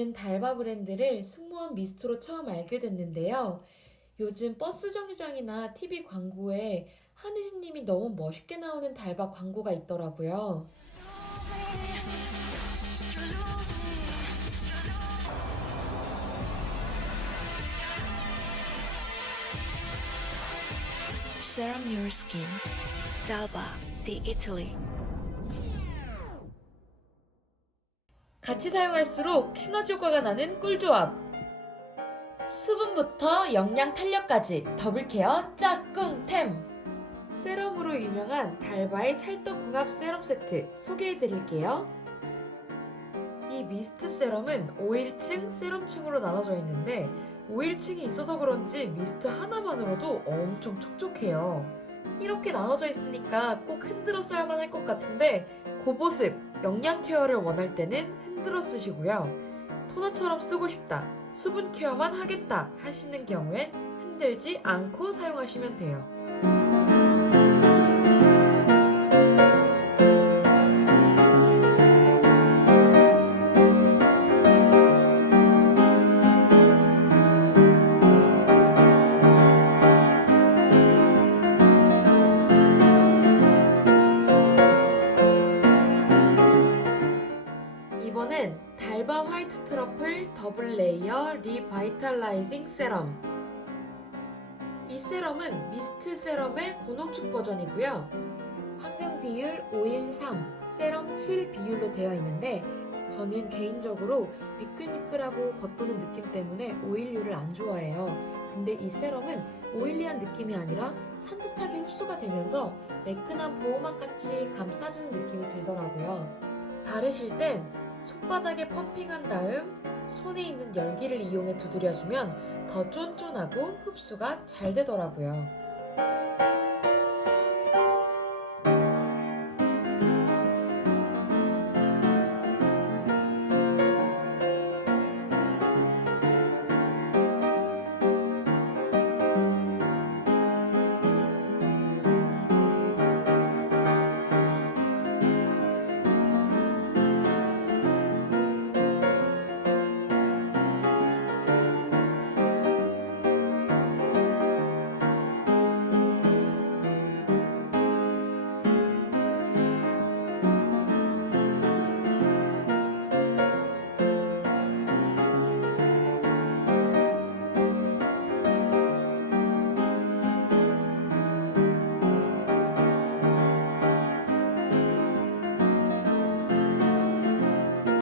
저는 달바 브랜드를 승무원 미스트로 처음 알게 됐는데요. 요즘 버스 정류장이나 TV 광고에 한혜진님이 너무 멋있게 나오는 달바 광고가 있더라고요. Serum Your Skin 같이 사용할수록 시너지 효과가 나는 꿀조합. 수분부터 영양 탄력까지 더블 케어 짝꿍템. 세럼으로 유명한 달바의 찰떡궁합 세럼 세트 소개해 드릴게요. 이 미스트 세럼은 5일층, 세럼층으로 나눠져 있는데 5일층이 있어서 그런지 미스트 하나만으로도 엄청 촉촉해요. 이렇게 나눠져 있으니까 꼭 흔들어 써야만 할 것 같은데 고보습, 영양 케어를 원할 때는 흔들어 쓰시고요. 토너처럼 쓰고 싶다, 수분 케어만 하겠다 하시는 경우엔 흔들지 않고 사용하시면 돼요. 달바 화이트 트러플 더블 레이어 리바이탈라이징 세럼. 이 세럼은 미스트 세럼의 고농축 버전이고요. 황금 비율 513, 세럼 7 비율로 되어 있는데 저는 개인적으로 미끌미끌하고 겉도는 느낌 때문에 오일류를 안 좋아해요. 근데 이 세럼은 오일리한 느낌이 아니라 산뜻하게 흡수가 되면서 매끈한 보호막 같이 감싸주는 느낌이 들더라고요. 바르실 땐 손바닥에 펌핑한 다음 손에 있는 열기를 이용해 두드려주면 더 쫀쫀하고 흡수가 잘 되더라고요.